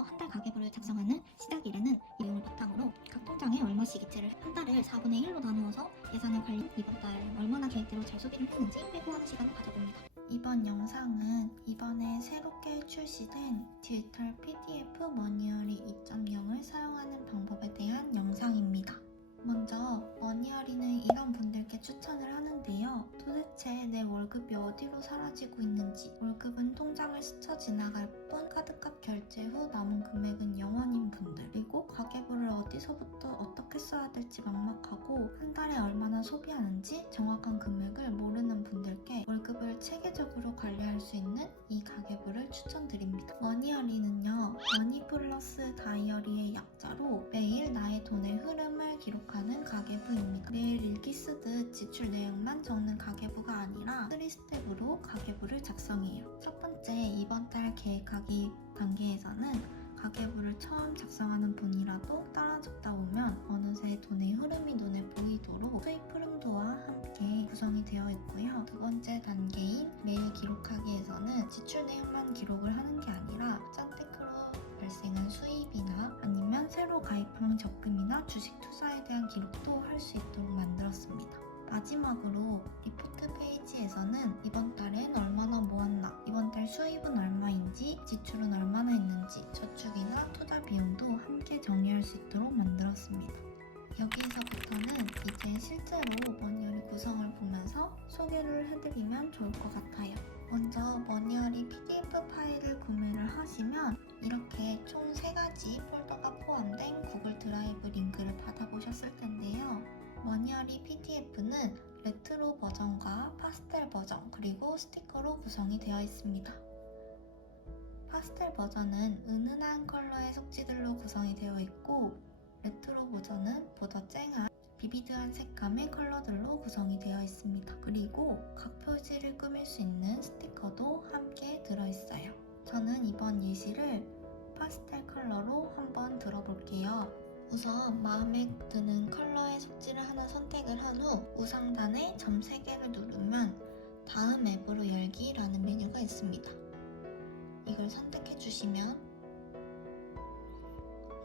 먼저 한 달 가계부를 작성하는 시작일에는 이 내용을 바탕으로 각 통장에 얼마씩 이체를 한 달을 4분의 1로 나누어서 예산을 관리, 이번 달 얼마나 계획대로 잘 소비를 했는지 회고하는 시간을 가져봅니다. 이번 영상은 이번에 새롭게 출시된 디지털 PDF 머니어리 2.0을 사용하는 방법에 대한 영상입니다. 먼저 머니어리는 이런 분들께 추천을 하는데요. 도대체 내 월급이 어디로 사라지고 있는지, 월급은 통장을 스쳐 지나갈 뿐 카드값 결제 후 남은 금액은 0원인 분들, 그리고 가계부를 어디서부터 어떻게 써야 될지 막막하고 한 달에 얼마나 소비하는지 정확한 금액을 모르는 분들께 월급을 체계적으로 관리할 수 있는 이 가계부를 추천드립니다. 머니어리는요, 머니 플러스 다이어리의 약자로 매일 나의 돈의 흐름을 기록하는 가계부입니다. 매일 일기 쓰듯 지출 내역만 적는 가계부가 아니라 3스텝으로 가계부를 작성해요. 첫 번째, 이번 달 계획하기 단계에서는 가계부를 처음 작성하는 분이라도 따라 적다 보면 어느새 돈의 흐름이 눈에 보이도록 수입 흐름도와 함께 구성이 되어 있고요. 두 번째 단계인 매일 기록하기에서는 지출 내역만 기록을 하는 게 아니라 짠테크로 발생한 수입이나 아니면 새로 가입한 적금이나 주식 투자에 대한 기록도 할 수 있도록 만들었습니다. 마지막으로 리포트 페이지에서는 이번 달엔 얼마나 모았나, 이번 달 수입은 얼마인지, 지출은 얼마나 했는지, 저축이나 투자 비용도 함께 정리할 수 있도록 만들었습니다. 여기서부터는 이제 실제로 머니어리 구성을 보면서 소개를 해드리면 좋을 것 같아요. 먼저 머니어리 PDF 파일을 구매를 하시면 이렇게 총 3가지 폴더가 포함된 구글 드라이브 링크를 받아보셨을 텐데요. 머니어리 PDF는 레트로 버전과 파스텔 버전, 그리고 스티커로 구성이 되어 있습니다. 파스텔 버전은 은은한 컬러의 속지들로 구성이 되어 있고, 레트로 버전은 보다 쨍한 비비드한 색감의 컬러들로 구성이 되어 있습니다. 그리고 각 표지를 꾸밀 수 있는 스티커도 함께 들어있어요. 저는 이번 예시를 파스텔 컬러로 한번 들어볼게요. 우선 마음에 드는 컬러의 속지를 하나 선택을 한 후 우상단에 점 3개를 누르면 다음 앱으로 열기라는 메뉴가 있습니다. 이걸 선택해 주시면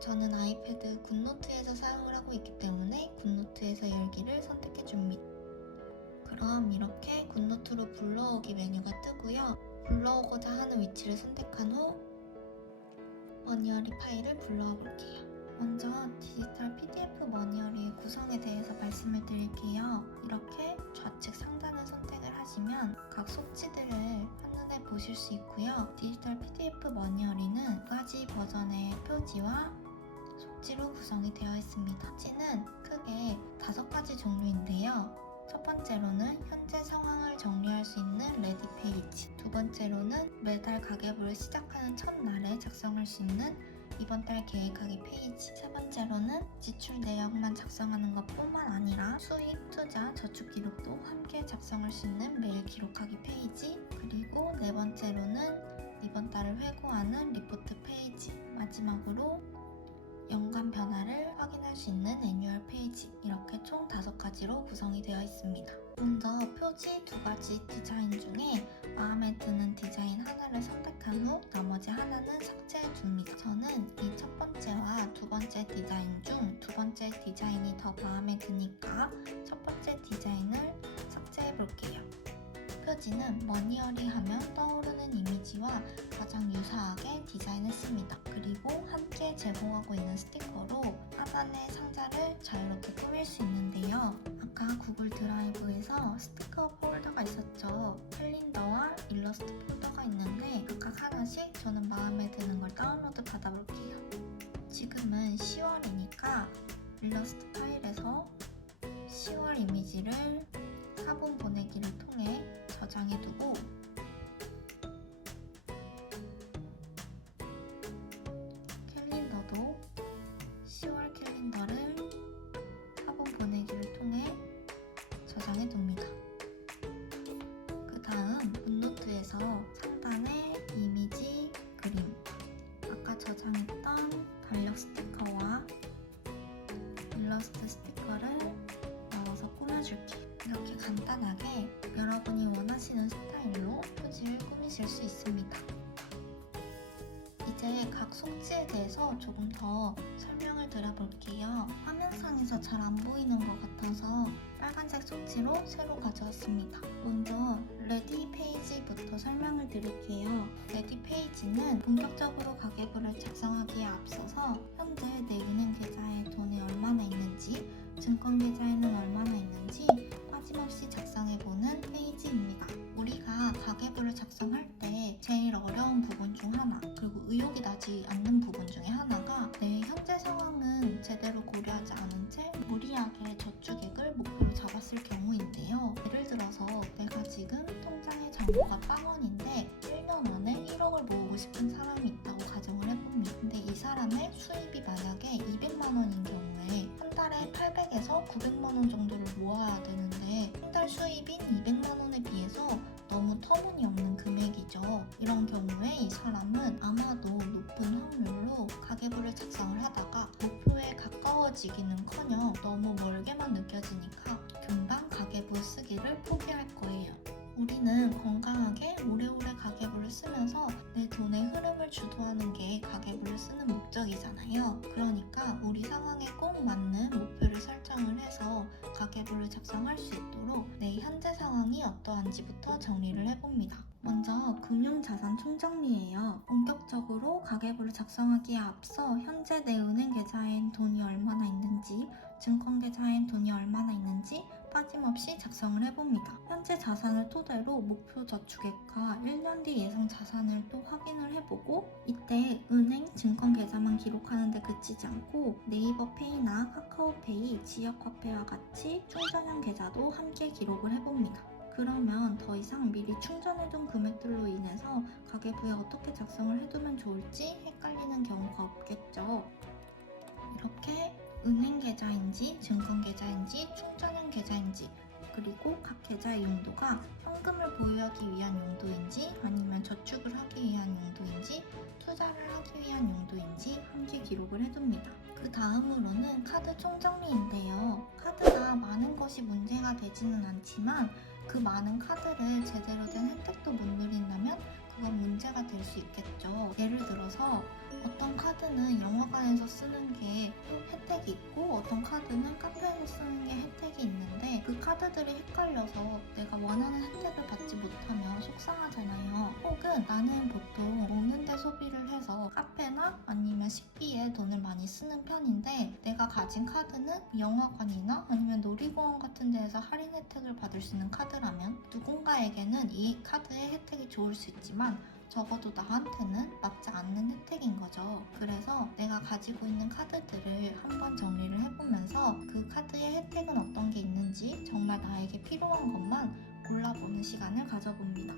저는 아이패드 굿노트에서 사용을 하고 있기 때문에 굿노트에서 열기를 선택해 줍니다. 그럼 이렇게 굿노트로 불러오기 메뉴가 뜨고요. 불러오고자 하는 위치를 선택한 후 머니어리 파일을 불러와 볼게요. 먼저 디지털 PDF 머니어리의 구성에 대해서 말씀을 드릴게요. 이렇게 좌측 상단을 선택을 하시면 각 속지들을 한눈에 보실 수 있고요. 디지털 PDF 머니어리는 2가지 버전의 표지와 속지로 구성이 되어 있습니다. 속지는 크게 5가지 종류인데요. 첫 번째로는 현재 상황을 정리할 수 있는 레디 페이지, 두 번째로는 매달 가계부를 시작하는 첫날에 작성할 수 있는 이번 달 계획하기 페이지, 세 번째로는 지출 내역만 작성하는 것뿐만 아니라 수입, 투자, 저축 기록도 함께 작성할 수 있는 매일 기록하기 페이지, 그리고 네 번째로는 이번 달을 회고하는 리포트 페이지, 마지막으로 연간 변화를 확인할 수 있는 애뉴얼 페이지, 이렇게 총 5가지로 구성이 되어 있습니다. 먼저 표지 2가지 디자인 중에 마음에 드는 디자인 하나를 선택한 후 나머지 하나는 삭제해 줍니다. 저는 이 첫 번째와 두 번째 디자인 중 두 번째 디자인이 더 마음에 드니까 첫 번째 디자인을 삭제해 볼게요. 표지는 머니어리 하면 떠오르는 이미지와 가장 유사하게 디자인했습니다. 그리고 함께 제공하고 있는 스티커로 하단의 상자를 자유롭게 꾸밀 수 있는데요. 아까 구글 드라이브에서 스티커 폴더가 있었죠. 캘린더와 일러스트 폴더가 있는데 각각 하나씩 저는 마음에 드는 걸 다운로드 받아볼게요. 지금은 10월이니까 일러스트 파일에서 10월 이미지를 화분 보내기를 통해 저장해두고 캘린더도 10월 캘린더를 화분 보내기를 통해 저장해둡니다. 그 다음 굿노트에서 상단에 이미지, 그림, 아까 저장했던 달력 스티커와 일러스트 스티커를 넣어서 꾸며줄게요. 이렇게 간단하게 여러분이 원하시는 스타일로 표지를 꾸미실 수 있습니다. 이제 이제 각 속지에 대해서 조금 더 설명을 드려볼게요. 화면상에서 잘 안 보이는 것 같아서 빨간색 속지로 새로 가져왔습니다. 먼저 레디 페이지부터 설명을 드릴게요. 레디 페이지는 본격적으로 가계부를 작성하기에 앞서서 현재 내 은행 계좌에 돈이 얼마나 있는지, 증권 계좌에는 얼마나 있는지 빠짐없이 작성해보는 페이지입니다. 우리가 가계부를 작성할 때 제일 어려운 부분 중 하나, 그리고 의욕이 나지 않는 부분 중에 하나가 내 현재 상황은 제대로 고려하지 않은 채 무리하게 저축액을 목표로 잡았을 경우인데요. 예를 들어서 내가 지금 통장의 잔고가 0원인데 1년 안에 1억을 모으고 싶은 사람이 있다고 가정을 해봅니다. 근데 이 사람의 수입이 만약에 200만 원인 경우에 한 달에 800에서 900만 원 정도를 모아야 되는데 한 달 수입인 200만 원에 비해서 너무 터무니없는 금액이죠. 이런 경우에 이 사람은 아마도 높은 확률로 가계부를 작성을 하다가 목표에 가까워지기는커녕 너무 멀게만 느껴지니까 금방 가계부 쓰기를 포기할 거예요. 우리는 건강하게 오래오래 가계부를 쓰면서 내 돈의 흐름을 주도하는 게 가계부를 쓰는 목적이잖아요. 그러니까 우리 상황에 꼭 맞는 목표를 설정을 해서 가계부를 작성할 수 있도록 내 현재 상황이 어떠한지부터 정리를 해봅니다. 먼저 금융자산 총정리예요. 본격적으로 가계부를 작성하기에 앞서 현재 내 은행 계좌엔 돈이 얼마나 있는지, 증권 계좌엔 돈이 얼마나 있는지 빠짐없이 작성을 해봅니다. 현재 자산을 토대로 목표 저축액과 1년 뒤 예상 자산을 또 확인을 해보고 이때 은행, 증권 계좌만 기록하는데 그치지 않고 네이버 페이나 카카오페이, 지역화폐와 같이 충전형 계좌도 함께 기록을 해봅니다. 그러면 더 이상 미리 충전해둔 금액들로 인해서 가계부에 어떻게 작성을 해두면 좋을지 헷갈리는 경우가 없겠죠. 이렇게 은행 계좌인지 증권 계좌인지 충전형 계좌인지 그리고 각 계좌의 용도가 현금을 보유하기 위한 용도인지 아니면 저축을 하기 위한 용도인지 투자를 하기 위한 용도인지 함께 기록을 해둡니다. 그 다음으로는 카드 총정리인데요. 카드가 많은 것이 문제가 되지는 않지만 그 많은 카드를 제대로 된 혜택도 못 누린다면 그건 문제가 될 수 있겠죠. 예를 들어서 어떤 카드는 영화관에서 쓰는 게 혜택이 있고 어떤 카드는 카페에서 쓰는 게 혜택이 있는데 그 카드들이 헷갈려서 내가 원하는 혜택을 받지 못하면 속상하잖아요. 혹은 나는 보통 먹는 데 소비를 해서 카페나 아니면 식비에 돈을 많이 쓰는 편인데 내가 가진 카드는 영화관이나 아니면 놀이공원 같은 데에서 할인 혜택을 받을 수 있는 카드라면 누군가에게는 이 카드의 혜택이 좋을 수 있지만 적어도 나한테는 맞지 않는 혜택인 거죠. 그래서 내가 가지고 있는 카드들을 한번 정리를 해보면서 그 카드의 혜택은 어떤 게 있는지 정말 나에게 필요한 것만 골라보는 시간을 가져봅니다.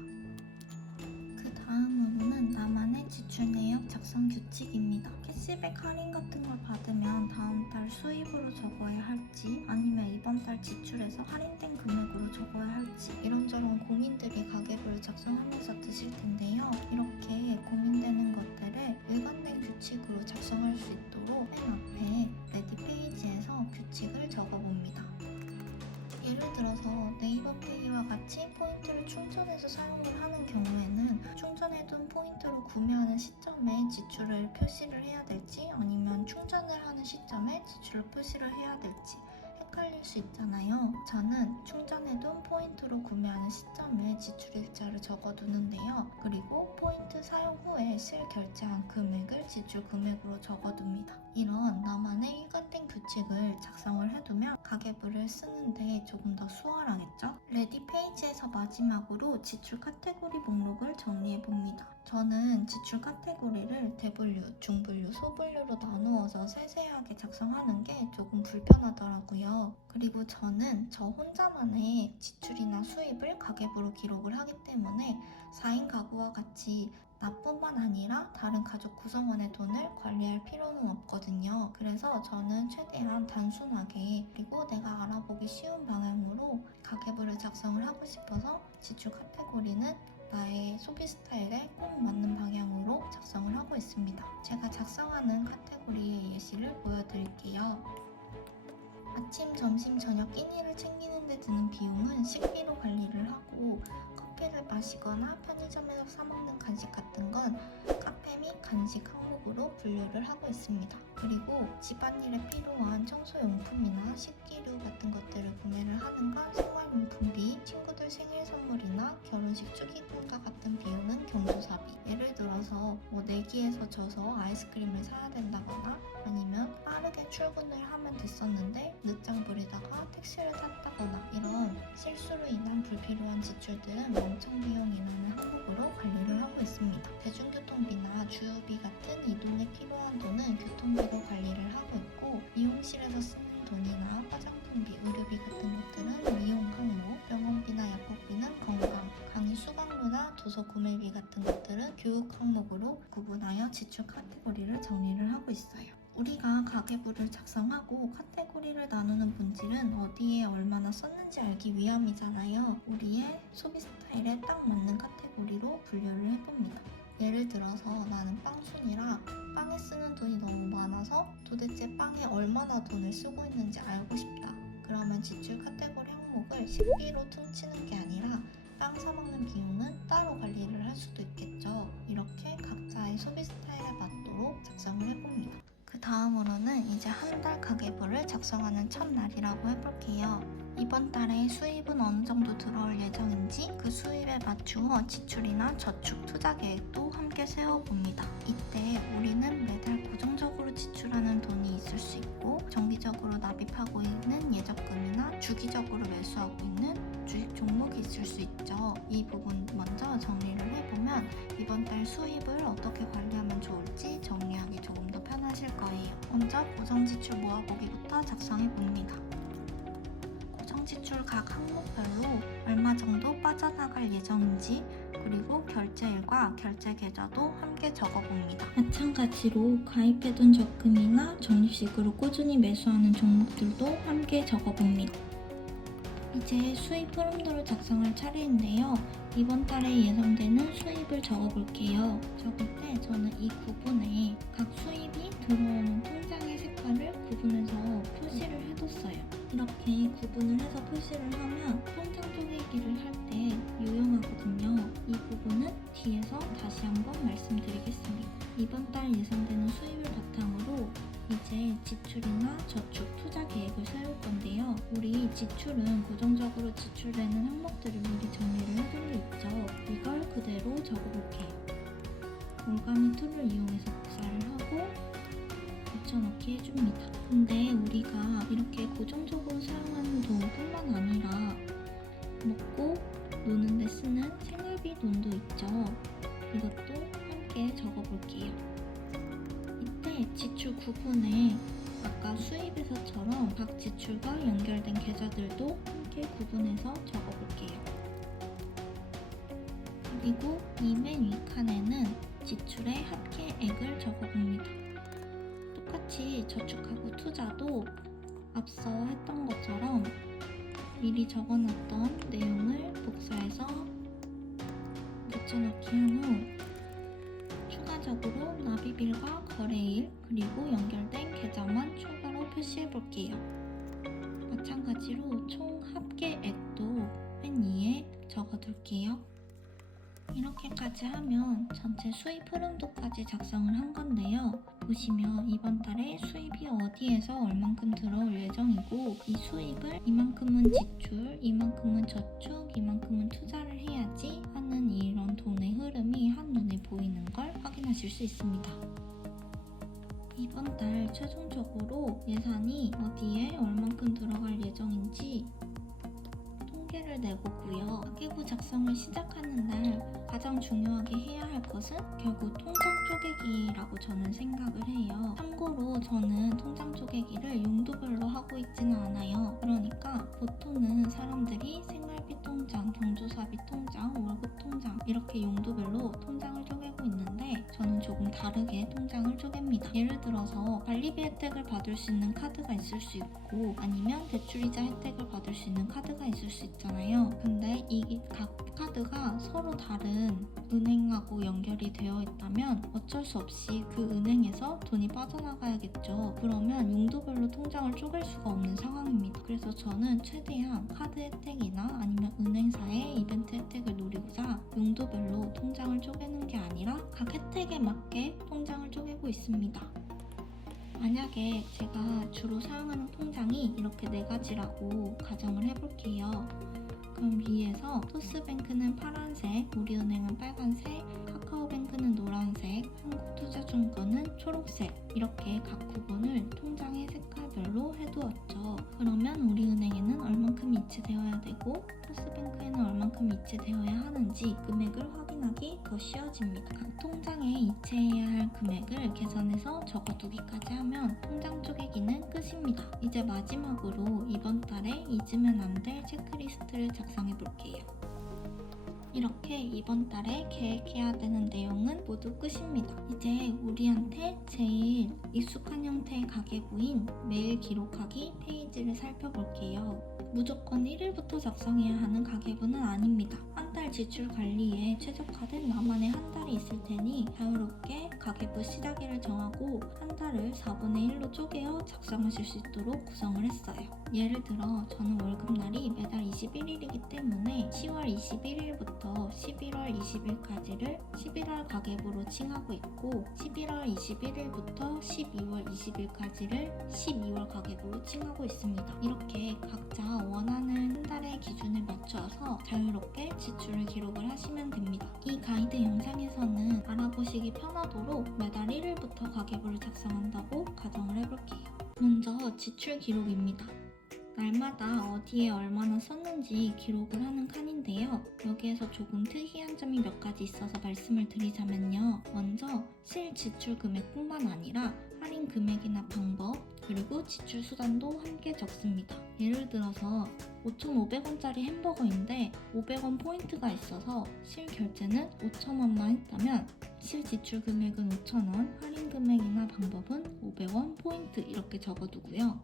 그 다음으로는 나만의 지출 내역 작성 규칙입니다. 캐시백 할인 같은 걸 받으면 다음 달 수입으로 적어야 할지 아니면 이번 달 지출에서 할인된 금액으로 적어야 할지 이런저런 고민들이 가계부를 작성하면서 드실 텐데요. 이렇게 고민되는 것들을 일관된 규칙으로 작성할 수 있도록 맨 앞에 레디 페이지에서 규칙을 적어봅니다. 예를 들어서 네이버 페이와 같이 포인트를 충전해서 사용을 하는 경우에는 충전해둔 포인트로 구매하는 시점에 지출을 표시를 해야 될지 아니면 충전을 하는 시점에 지출을 표시를 해야 될지 헷갈릴 수 있잖아요. 저는 충전해둔 포인트로 구매하는 시점에 지출 일자를 적어두는데요. 그리고 포인트 사용 후에 실 결제한 금액을 지출 금액으로 적어둡니다. 이런 나만의 일관된 규칙을 작성을 해두면 가계부를 쓰는데 조금 더 수월하겠죠? 레디 페이지에서 마지막으로 지출 카테고리 목록을 정리해봅니다. 저는 지출 카테고리를 대분류, 중분류, 소분류로 나누어서 세세하게 작성하는 게 조금 불편하더라고요. 그리고 저는 저 혼자만의 지출이나 수입을 가계부로 기록을 하기 때문에 4인 가구와 같이 나뿐만 아니라 다른 가족 구성원의 돈을 관리할 필요는 없거든요. 그래서 저는 최대한 단순하게 그리고 내가 알아보기 쉬운 방향으로 가계부를 작성을 하고 싶어서 지출 카테고리는 나의 소비 스타일에 꼭 맞는 방향으로 작성을 하고 있습니다. 제가 작성하는 카테고리의 예시를 보여드릴게요. 아침, 점심, 저녁 끼니를 챙기는 데 드는 비용은 식비로 관리를 하고 커피를 마시거나 편의점에서 사 먹는 간식 같은 건 카페 및 간식 항목으로 분류를 하고 있습니다. 그리고 집안일에 필요한 청소용품이나 식기류 같은 것들을 구매를 하는 건 생활용품비, 친구들 생일 선물이나 결혼식 축의금과 같은 비용은 경조사비. 예를 들어서 내기에서 져서 아이스크림을 사야 된다거나 아니면 빠르게 출근을 하면 됐었는데 늦장 부리다가 택시를 탔다거나 이런 실수로 인한 불필요한 지출들은 멍청 비용이 나는 항목으로 관리를 하고 있습니다. 대중교통비나 주유비 같은 이동에 필요한 돈은 교통비로 관리를 하고 있고 미용실에서 쓰는 돈이나 화장품비, 의료비 같은 것들은 미용 항목, 병원비나 약국비는 건강, 강의 수강료나 도서 구매비 같은 것들은 교육 항목으로 구분하여 지출 카테고리를 정리를 하고 있어요. 우리가 가계부를 작성하고 카테고리를 나누는 본질은 어디에 얼마나 썼는지 알기 위함이잖아요. 우리의 소비 스타일에 딱 맞는 카테고리로 분류를 해봅니다. 예를 들어서 나는 빵순이라 빵에 쓰는 돈이 너무 많아서 도대체 빵에 얼마나 돈을 쓰고 있는지 알고 싶다. 그러면 지출 카테고리 항목을 식비로 퉁치는 게 아니라 빵 사먹는 비용은 따로 관리를 할 수도 있겠죠. 이렇게 각자의 소비 스타일에 맞도록 작성을 해봅니다. 그 다음으로는 이제 한 달 가계부를 작성하는 첫날이라고 해볼게요. 이번 달에 수입은 어느 정도 들어올 예정인지 그 수입에 맞추어 지출이나 저축, 투자 계획도 함께 세워봅니다. 이때 우리는 매달 고정적으로 지출하는 돈이 있을 수 있고 정기적으로 납입하고 있는 예적금이나 주기적으로 매수하고 있는 주식 종목이 있을 수 있죠. 이 부분 먼저 정리를 해보면 이번 달 수입을 어떻게 관리하면 좋을지 정리하기 조금 더 편하실 거예요. 먼저 고정지출 모아보기부터 작성해봅니다. 고정지출 각 항목별로 얼마 정도 빠져나갈 예정인지 그리고 결제일과 결제 계좌도 함께 적어봅니다. 마찬가지로 가입해둔 적금이나 적립식으로 꾸준히 매수하는 종목들도 함께 적어봅니다. 이제 수입 흐름도를 작성할 차례인데요. 이번 달에 예상되는 수입을 적어볼게요. 적을 때 저는 이 구분에 각 수입이 들어오는 통장의 색깔을 구분해서 표시를 해뒀어요. 이렇게 구분을 해서 표시를 하면 통장 쪼개기를 할 때 유용하거든요. 이 부분은 뒤에서 다시 한번 말씀드리겠습니다. 이번 달 예상되는 수입을 바탕으로 이제 지출이나 저축, 투자 계획을 세울 건데요. 우리 지출은 고정적으로 지출되는 항목들을 미리 정리를 해둔 게 있죠. 이걸 그대로 적어볼게요. 올가미 툴을 이용해서 복사를 하고 붙여넣기 해줍니다. 근데 우리가 이렇게 고정적으로 사용하는 돈뿐만 아니라 먹고 노는 데 쓰는 생활비 돈도 있죠. 이것도 함께 적어볼게요. 이때 지출 구분에 아까 수입에서처럼 각 지출과 연결된 계좌들도 함께 구분해서 적어볼게요. 그리고 이 맨 윗칸에는 지출의 합계액을 적어봅니다. 똑같이 저축하고 투자도 앞서 했던 것처럼 미리 적어놨던 내용을 복사해서 붙여넣기 한 후 추가적으로 납입일과 거래일 그리고 연결된 계좌만 추가로 표시해 볼게요. 마찬가지로 총 합계액도 맨 위에 적어둘게요. 이렇게까지 하면 전체 수입 흐름도까지 작성을 한 건데요. 보시면 이번 달에 수입이 어디에서 얼만큼 들어올 예정이고 이 수입을 이만큼은 지출, 이만큼은 저축, 이만큼은 투자를 해야지 하는 이런 돈의 흐름이 한눈에 보이는 걸 확인하실 수 있습니다. 이번 달 최종적으로 예산이 어디에 얼만큼 들어갈 예정인지 통계를 내보고요. 가계부 작성을 시작하는 날 가장 중요하게 해야 할 것은 결국 통장 쪼개기라고 저는 생각을 해요. 참고로 저는 통장 쪼개기를 용도별로 하고 있지는 않아요. 그러니까 보통은 사람들이 생활비 통장, 경조사비 통장, 월급 통장 이렇게 용도별로 통장을 쪼개고 있는데 저는 조금 다르게 통장을 쪼갭니다. 예를 들어서 관리비 혜택을 받을 수 있는 카드가 있을 수 있고 아니면 대출이자 혜택을 받을 수 있는 카드가 있을 수 있잖아요. 근데 이 각 카드가 서로 다른 은행하고 연결이 되어 있다면 어쩔 수 없이 그 은행에서 돈이 빠져나가야겠죠. 그러면 용도별로 통장을 쪼갤 수가 없는 상황입니다. 그래서 저는 최대한 카드 혜택이나 아니면 아니면 은행사의 이벤트 혜택을 노리고자 용도별로 통장을 쪼개는 게 아니라 각 혜택에 맞게 통장을 쪼개고 있습니다. 만약에 제가 주로 사용하는 통장이 이렇게 4가지라고 가정을 해볼게요. 그럼 위에서 토스뱅크는 파란색, 우리은행은 빨간색, 카카오뱅크는 노란색, 한국투자증권은 초록색 이렇게 각 구분을 통장의 색깔별로 해두었죠. 그러면 우리은행에는 얼만큼 이체되어야 되고 토스뱅크에는 얼만큼 이체되어야 하는지 금액을 확인하기 더 쉬워집니다. 각 통장에 이체해야 할 금액을 계산해서 적어두기까지 하면 통장 쪼개기는 끝입니다. 이제 마지막으로 이번 달에 잊으면 안 될 체크리스트를 작성해 볼게요. 이렇게 이번 달에 계획해야 되는 내용은 모두 끝입니다. 이제 우리한테 제일 익숙한 형태의 가계부인 매일 기록하기 페이지를 살펴볼게요. 무조건 1일부터 작성해야 하는 가계부는 아닙니다. 한 달 지출 관리에 최적화된 나만의 한 달이 있을 테니 자유롭게 가계부 시작일을 정하고 한 달을 4분의 1로 쪼개어 작성하실 수 있도록 구성을 했어요. 예를 들어 저는 월급날이 매달 21일이기 때문에 10월 21일부터 11월 20일까지를 11월 가계부로 칭하고 있고 11월 21일부터 12월 20일까지를 12월 가계부로 칭하고 있습니다. 이렇게 각자 원하는 한 달의 기준에 맞춰서 자유롭게 지출을 기록을 하시면 됩니다. 이 가이드 영상에서는 알아보시기 편하도록 매달 1일부터 가계부를 작성한다고 가정을 해볼게요. 먼저 지출 기록입니다. 날마다 어디에 얼마나 썼는지 기록을 하는 칸인데요. 여기에서 조금 특이한 점이 몇 가지 있어서 말씀을 드리자면요. 먼저 실지출 금액뿐만 아니라 할인 금액이나 방법, 그리고 지출 수단도 함께 적습니다. 예를 들어서 5,500원짜리 햄버거인데 500원 포인트가 있어서 실결제는 5,000원만 했다면 실지출 금액은 5,000원, 할인 금액이나 방법은 500원 포인트 이렇게 적어두고요.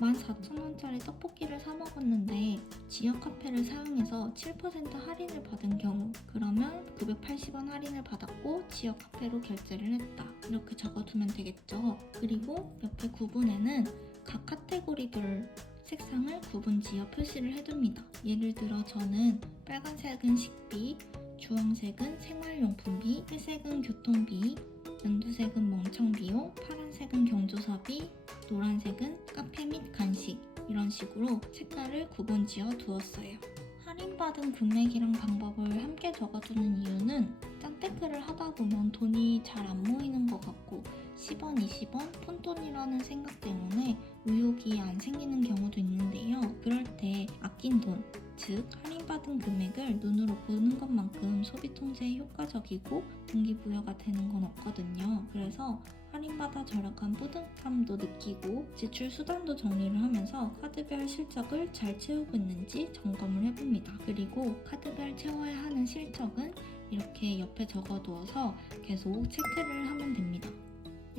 14,000원짜리 떡볶이를 사 먹었는데 지역 카페를 사용해서 7% 할인을 받은 경우 그러면 980원 할인을 받았고 지역 카페로 결제를 했다 이렇게 적어두면 되겠죠. 그리고 옆에 구분에는 각 카테고리별 색상을 구분지어 표시를 해둡니다. 예를 들어 저는 빨간색은 식비, 주황색은 생활용품비, 회색은 교통비, 연두색은 멍청비용, 파란색은 경조사비, 노란색은 카페 및 간식 이런 식으로 색깔을 구분지어 두었어요. 할인받은 금액이랑 방법을 함께 적어두는 이유는 짠테크를 하다 보면 돈이 잘 안 모이는 것 같고 10원, 20원 푼돈이라는 생각 때문에 의욕이 안 생기는 경우도 있는데요. 그럴 때 아낀 돈, 즉 할인받은 금액을 눈으로 보는 것만큼 소비 통제에 효과적이고 동기부여가 되는 건 없거든요. 그래서 할인받아 절약한 뿌듯함도 느끼고 지출 수단도 정리를 하면서 카드별 실적을 잘 채우고 있는지 점검을 해봅니다. 그리고 카드별 채워야 하는 실적은 이렇게 옆에 적어두어서 계속 체크를 하면 됩니다.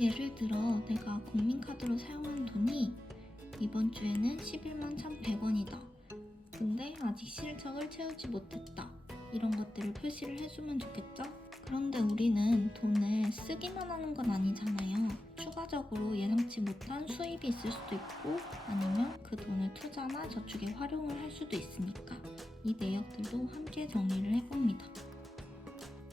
예를 들어 내가 국민카드로 사용한 돈이 이번 주에는 11만 1,100원이다. 근데 아직 실적을 채우지 못했다. 이런 것들을 표시를 해주면 좋겠죠? 그런데 우리는 돈을 쓰기만 하는 건 아니잖아요. 추가적으로 예상치 못한 수입이 있을 수도 있고 아니면 그 돈을 투자나 저축에 활용을 할 수도 있으니까 이 내역들도 함께 정리를 해봅니다.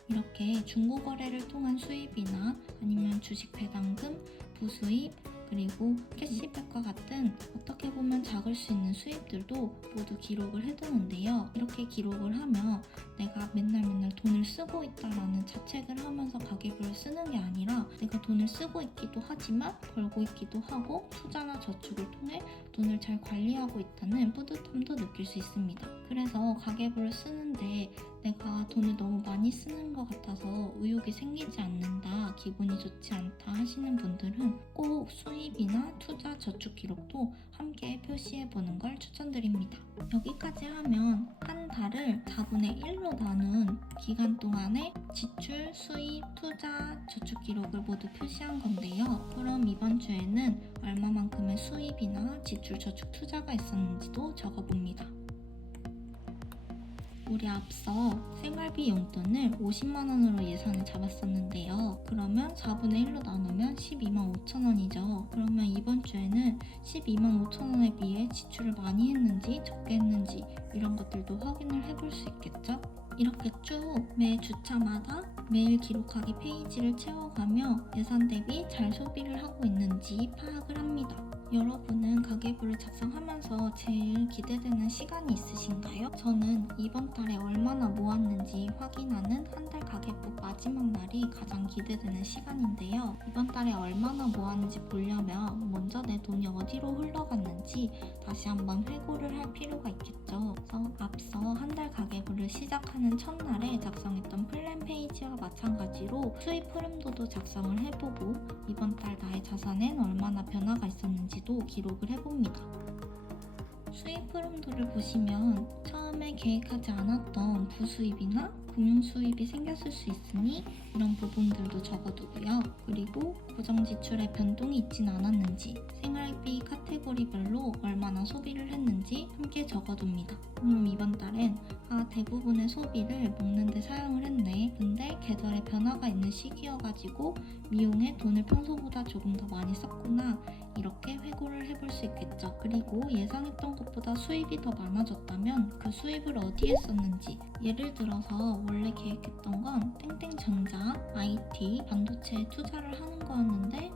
이렇게 중고거래를 통한 수입이나 아니면 주식 배당금, 부수입, 그리고 캐시백과 같은 어떻게 보면 작을 수 있는 수입들도 모두 기록을 해두는데요. 이렇게 기록을 하면 내가 맨날 돈을 쓰고 있다라는 자책을 하면서 가계부를 쓰는 게 아니라 내가 돈을 쓰고 있기도 하지만 벌고 있기도 하고 투자나 저축을 통해 돈을 잘 관리하고 있다는 뿌듯함도 느낄 수 있습니다. 그래서 가계부를 쓰는데 내가 돈을 너무 많이 쓰는 것 같아서 의욕이 생기지 않는다, 기분이 좋지 않다 하시는 분들은 꼭 수입이나 투자, 저축 기록도 함께 표시해보는 걸 추천드립니다. 여기까지 하면 한 달을 4분의 1로 나눈 기간 동안의 지출, 수입, 투자, 저축 기록을 모두 표시한 건데요. 그럼 이번 주에는 얼마만큼의 수입이나 지출, 저축, 투자가 있었는지도 적어봅니다. 우리 앞서 생활비 용돈을 50만 원으로 예산을 잡았었는데요. 그러면 4분의 1로 나누면 12만 5천 원이죠. 그러면 이번 주에는 12만 5천 원에 비해 지출을 많이 했는지 적게 했는지 이런 것들도 확인을 해볼 수 있겠죠? 이렇게 쭉 매 주차마다 매일 기록하기 페이지를 채워가며 예산 대비 잘 소비를 하고 있는지 파악을 합니다. 여러분은 가계부를 작성하면서 제일 기대되는 시간이 있으신가요? 저는 이번 달에 얼마나 모았는지 확인하는 한 달 가계부 마지막 날이 가장 기대되는 시간인데요. 이번 달에 얼마나 모았는지 보려면 먼저 내 돈이 어디로 흘러갔는지 다시 한번 회고를 할 필요가 있겠죠. 그래서 앞서 한 달 가계부를 시작하는 첫날에 작성했던 플랜 페이지와 마찬가지로 수입 흐름도도 작성을 해보고 이번 달 나의 자산엔 얼마나 변화가 있었는지도 기록을 해봅니다. 수입 흐름도를 보시면 처음에 계획하지 않았던 부수입이나 금융수입이 생겼을 수 있으니 이런 부분들도 적어두고요. 그리고 고정지출에 변동이 있진 않았는지, 생활비 카테고리별로 얼마나 소비를 했는지 함께 적어둡니다. 이번 달엔 대부분의 소비를 먹는데 사용을 했네. 근데 계절에 변화가 있는 시기여가지고 미용에 돈을 평소보다 조금 더 많이 썼구나. 이렇게 회고를 해볼 수 있겠죠. 그리고 예상했던 것보다 수입이 더 많아졌다면 그 수입을 어디에 썼는지, 예를 들어서 원래 계획했던 건 땡땡전자, IT, 반도체에 투자를 하는 거였는데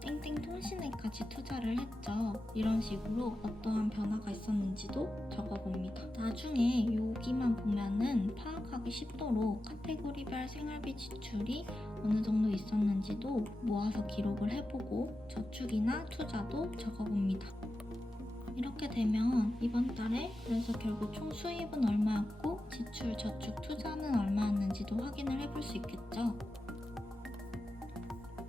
땡땡통신에까지 투자를 했죠. 이런 식으로 어떠한 변화가 있었는지도 적어봅니다. 나중에 여기만 보면은 파악하기 쉽도록 카테고리별 생활비 지출이 어느 정도 있었는지도 모아서 기록을 해보고 저축이나 투자도 적어봅니다. 이렇게 되면 이번 달에 그래서 결국 총 수입은 얼마였고 지출, 저축, 투자는 얼마였는지도 확인을 해볼 수 있겠죠.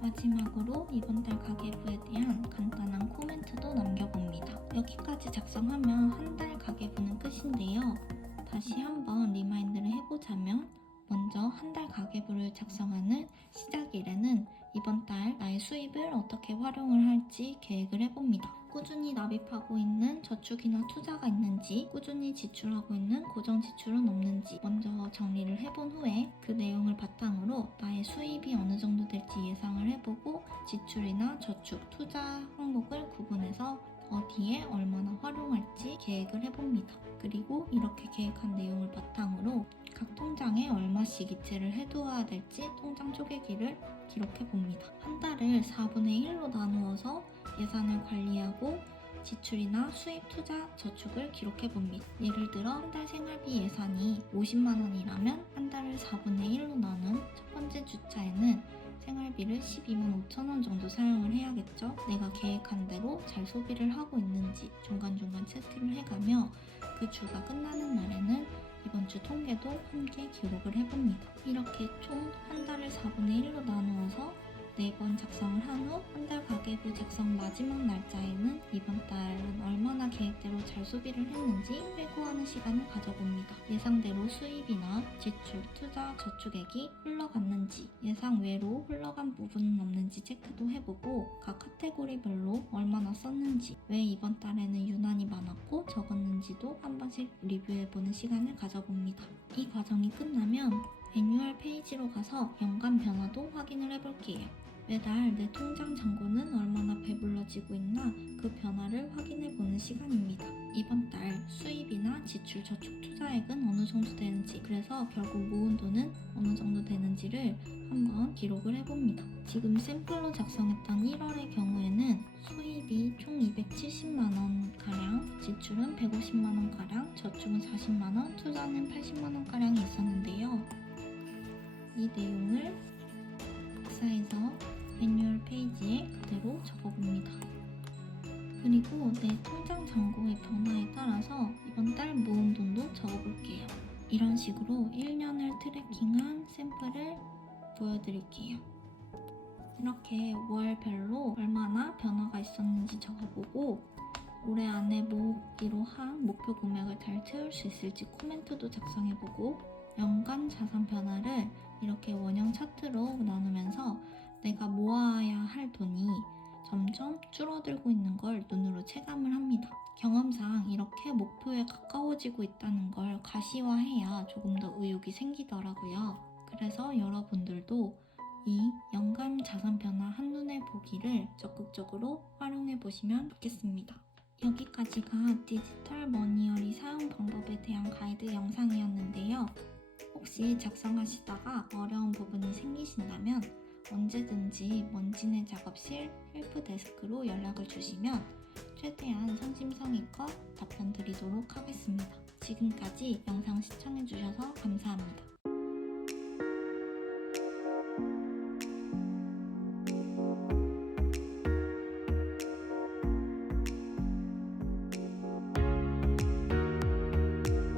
마지막으로 이번 달 가계부에 대한 간단한 코멘트도 남겨봅니다. 여기까지 작성하면 한 달 가계부는 끝인데요. 다시 한번 리마인드를 해보자면 먼저 한 달 가계부를 작성하는 시작일에는 이번 달 나의 수입을 어떻게 활용을 할지 계획을 해봅니다. 꾸준히 납입하고 있는 저축이나 투자가 있는지, 꾸준히 지출하고 있는 고정 지출은 없는지 먼저 정리를 해본 후에 그 내용을 바탕으로 나의 수입이 어느 정도 될지 예상을 해보고 지출이나 저축, 투자 항목을 구분해서 어디에 얼마나 활용할지 계획을 해봅니다. 그리고 이렇게 계획한 내용을 바탕으로 각 통장에 얼마씩 이체를 해두어야 될지 통장 쪼개기를 기록해봅니다. 한 달을 4분의 1로 나누어서 예산을 관리하고 지출이나 수입, 투자, 저축을 기록해봅니다. 예를 들어 한 달 생활비 예산이 50만 원이라면 한 달을 4분의 1로 나눈 첫 번째 주차에는 생활비를 12만 5천 원 정도 사용을 해야겠죠. 내가 계획한 대로 잘 소비를 하고 있는지 중간중간 체크를 해가며 그 주가 끝나는 날에는 이번 주 통계도 함께 기록을 해봅니다. 이렇게 총 한 달을 4분의 1로 나누어서 4번 작성을 한 후 한 달 가계부 작성 마지막 날짜에는 이번 달은 얼마나 계획대로 잘 소비를 했는지 회고하는 시간을 가져봅니다. 예상대로 수입이나 지출, 투자, 저축액이 흘러갔는지 예상 외로 흘러간 부분은 없는지 체크도 해보고 각 카테고리별로 얼마나 썼는지 왜 이번 달에는 유난히 많았고 적었는지도 한 번씩 리뷰해보는 시간을 가져봅니다. 이 과정이 끝나면 애뉴얼 페이지로 가서 연간 변화도 확인을 해볼게요. 매달 내 통장 잔고는 얼마나 배불러지고 있나 그 변화를 확인해보는 시간입니다. 이번 달 수입이나 지출, 저축, 투자액은 어느 정도 되는지 그래서 결국 모은 돈은 어느 정도 되는지를 한번 기록을 해봅니다. 지금 샘플로 작성했던 1월의 경우에는 수입이 총 270만원가량, 지출은 150만원가량, 저축은 40만원, 투자는 80만원가량이 있었는데요. 이 내용을 복사해서 매뉴얼 페이지에 그대로 적어봅니다. 그리고 내 통장 잔고의 변화에 따라서 이번 달 모은 돈도 적어볼게요. 이런 식으로 1년을 트래킹한 샘플을 보여드릴게요. 이렇게 월별로 얼마나 변화가 있었는지 적어보고 올해 안에 모으기로 한 목표 금액을 잘 채울 수 있을지 코멘트도 작성해보고 연간 자산 변화를 이렇게 원형 차트로 나누면서 내가 모아야 할 돈이 점점 줄어들고 있는 걸 눈으로 체감을 합니다. 경험상 이렇게 목표에 가까워지고 있다는 걸 가시화해야 조금 더 의욕이 생기더라고요. 그래서 여러분들도 이 영감 자산 변화 한눈에 보기를 적극적으로 활용해 보시면 좋겠습니다. 여기까지가 디지털 머니어리 사용 방법에 대한 가이드 영상이었는데요. 혹시 작성하시다가 어려운 부분이 생기신다면 언제든지 먼지내 작업실 헬프데스크로 연락을 주시면 최대한 성심성의껏 답변 드리도록 하겠습니다. 지금까지 영상 시청해주셔서 감사합니다.